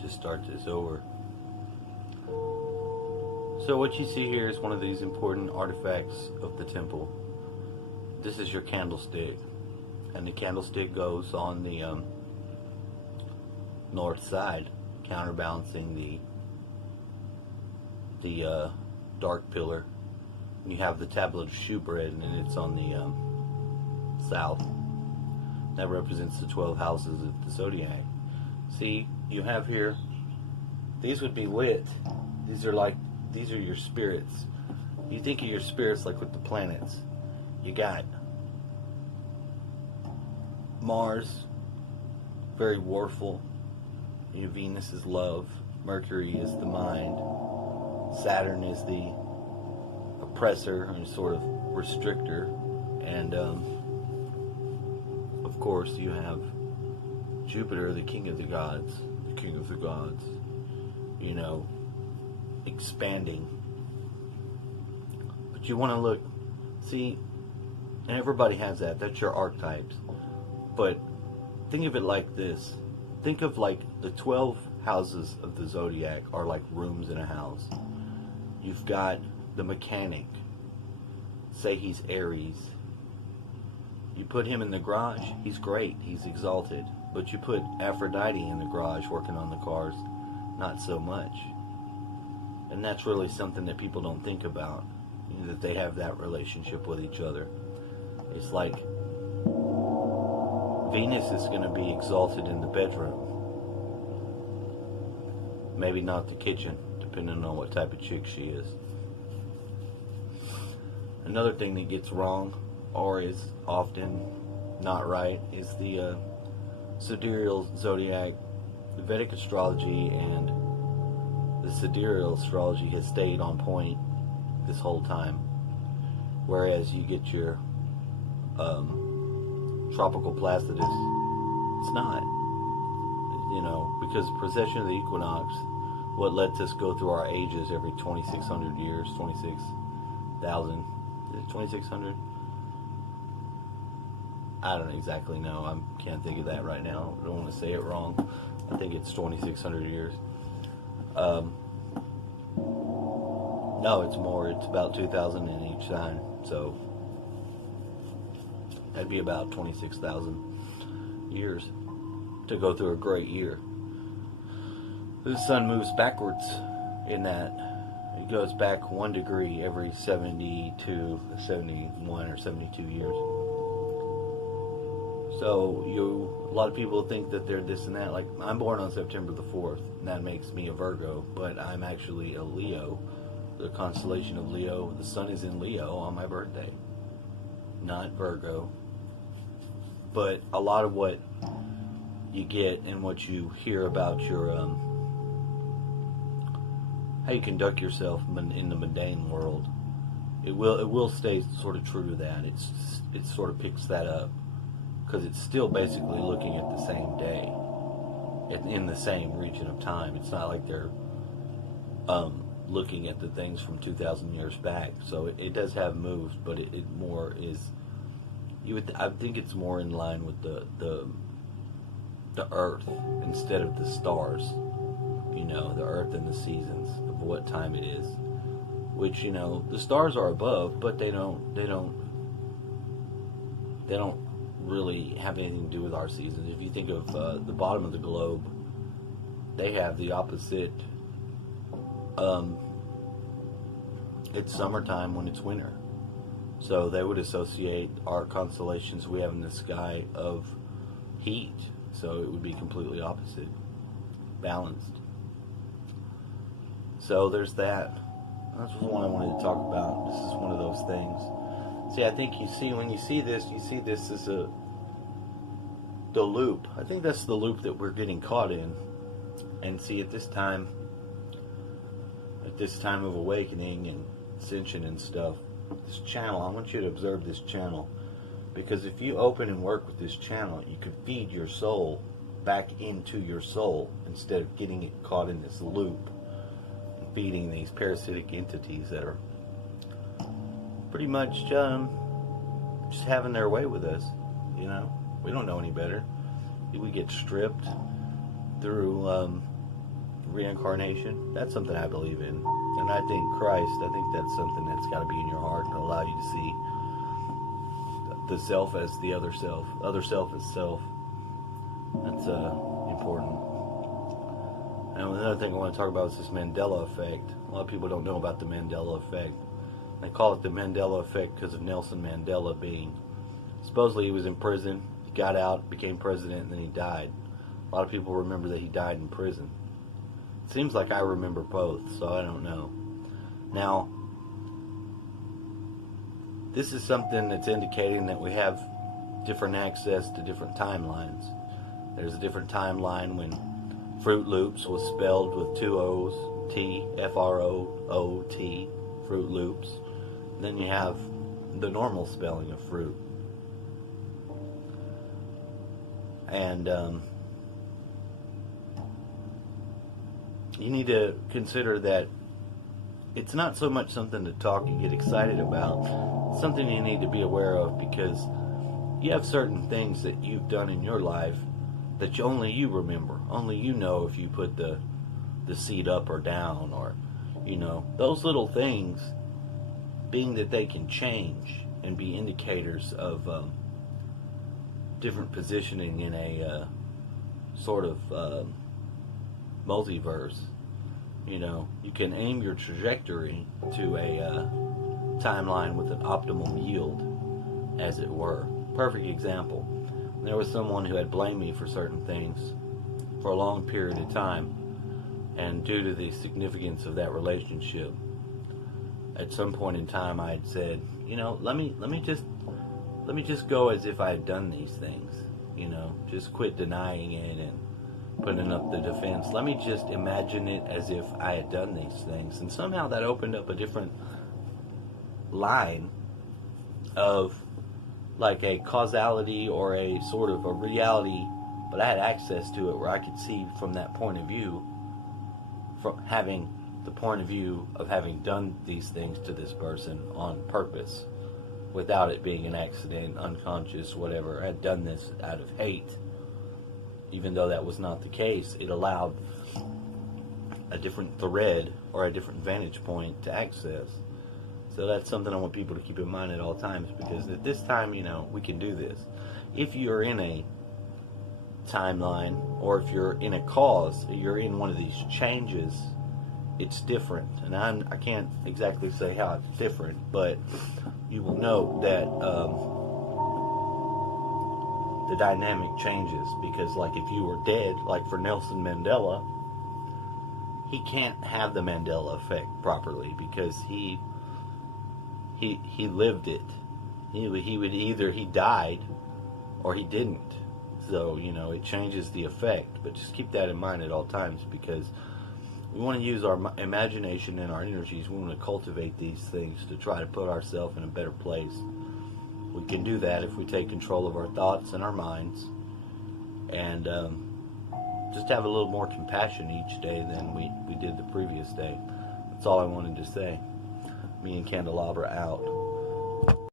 just start this over. So what you see here is one of these important artifacts of the temple. This is your candlestick, and the candlestick goes on the north side, counterbalancing the dark pillar. And you have the tablet of shewbread, and it's on the south. That represents the 12 houses of the zodiac. See, you have here, these would be lit. These are your spirits. You think of your spirits like with the planets. You got Mars, very warful. Venus is love. Mercury is the mind. Saturn is the oppressor and sort of restrictor. And of course you have Jupiter, the king of the gods. The king of the gods. You know, expanding. But you want to look, see, and everybody has that. That's your archetypes. But think of it like this. Think of like the 12 houses of the zodiac are like rooms in a house. You've got the mechanic. Say he's Aries. You put him in the garage, he's great, he's exalted. But you put Aphrodite in the garage working on the cars, not so much. And that's really something that people don't think about, you know, that they have that relationship with each other. It's like Venus is going to be exalted in the bedroom. Maybe not the kitchen, depending on what type of chick she is. Another thing that gets wrong, or is often not right, is the sidereal zodiac. The Vedic astrology and the sidereal astrology has stayed on point this whole time, whereas you get your tropical Placidus, it's not, you know, because precession of the equinox, what lets us go through our ages every 2,600 years, 26,000, is it 2,600? I don't exactly know. I can't think of that right now. I don't want to say it wrong. I think it's 2,600 years. No, it's more. It's about 2,000 in each sign. So that'd be about 26,000 years to go through a great year. The sun moves backwards in that. It goes back 1 degree every 72, 71 or 72 years. So a lot of people think that they're this and that. Like, I'm born on September the 4th, and that makes me a Virgo, but I'm actually a Leo, the constellation of Leo. The sun is in Leo on my birthday, not Virgo. But a lot of what you get and what you hear about your how you conduct yourself in the mundane world, it will stay sort of true to that. It sort of picks that up, because it's still basically looking at the same day, in the same region of time. It's not like they're looking at the things from 2,000 years back. So it does have moves, but it more is, I think it's more in line with the Earth instead of the stars. You know, the Earth and the seasons of what time it is. Which, you know, the stars are above, but they don't really have anything to do with our seasons. If you think of the bottom of the globe, they have the opposite. It's summertime when it's winter. So they would associate our constellations we have in the sky of heat. So it would be completely opposite. Balanced. So there's that. That's one I wanted to talk about. This is one of those things. See, I think when you see this as the loop. I think that's the loop that we're getting caught in. And see, at this time of awakening and ascension and stuff, this channel, I want you to observe this channel. Because if you open and work with this channel, you can feed your soul back into your soul instead of getting it caught in this loop and feeding these parasitic entities that are pretty much just having their way with us. You know, we don't know any better. We get stripped through reincarnation, that's something I believe in. And I think Christ, I think that's something that's got to be in your heart and allow you to see the self as the other self as self. That's important. And another thing I want to talk about is this Mandela effect. A lot of people don't know about the Mandela effect. They call it the Mandela effect because of Nelson Mandela being, supposedly he was in prison, he got out, became president, and then he died. A lot of people remember that he died in prison. It seems like I remember both, so I don't know. Now, this is something that's indicating that we have different access to different timelines. There's a different timeline when Fruit Loops was spelled with two O's, T, F-R-O-O-T, Fruit Loops. Then you have the normal spelling of fruit. And you need to consider that it's not so much something to talk and get excited about. It's something you need to be aware of, because you have certain things that you've done in your life that only you remember. Only you know if you put the seed up or down, or, you know, those little things, being that they can change and be indicators of different positioning in a sort of multiverse. You know, you can aim your trajectory to a timeline with an optimal yield, as it were. Perfect example. There was someone who had blamed me for certain things for a long period of time, and due to the significance of that relationship, at some point in time I had said, you know, let me just go as if I had done these things. You know, just quit denying it and putting up the defense. Let me just imagine it as if I had done these things. And somehow that opened up a different line of like a causality or a sort of a reality, but I had access to it where I could see from that point of view, from having the point of view of having done these things to this person on purpose, without it being an accident, unconscious, whatever. I had done this out of hate. Even though that was not the case, it allowed a different thread or a different vantage point to access. So that's something I want people to keep in mind at all times, because at this time, you know, we can do this. If you're in a timeline, or if you're in a cause, you're in one of these changes, it's different. And I can't exactly say how it's different, but you will know that the dynamic changes. Because like if you were dead, like for Nelson Mandela, he can't have the Mandela effect properly, because he lived it. He would either he died or he didn't. So, you know, it changes the effect. But just keep that in mind at all times, because we want to use our imagination and our energies. We want to cultivate these things to try to put ourselves in a better place. We can do that if we take control of our thoughts and our minds, and just have a little more compassion each day than we did the previous day. That's all I wanted to say. Me and Candelabra out.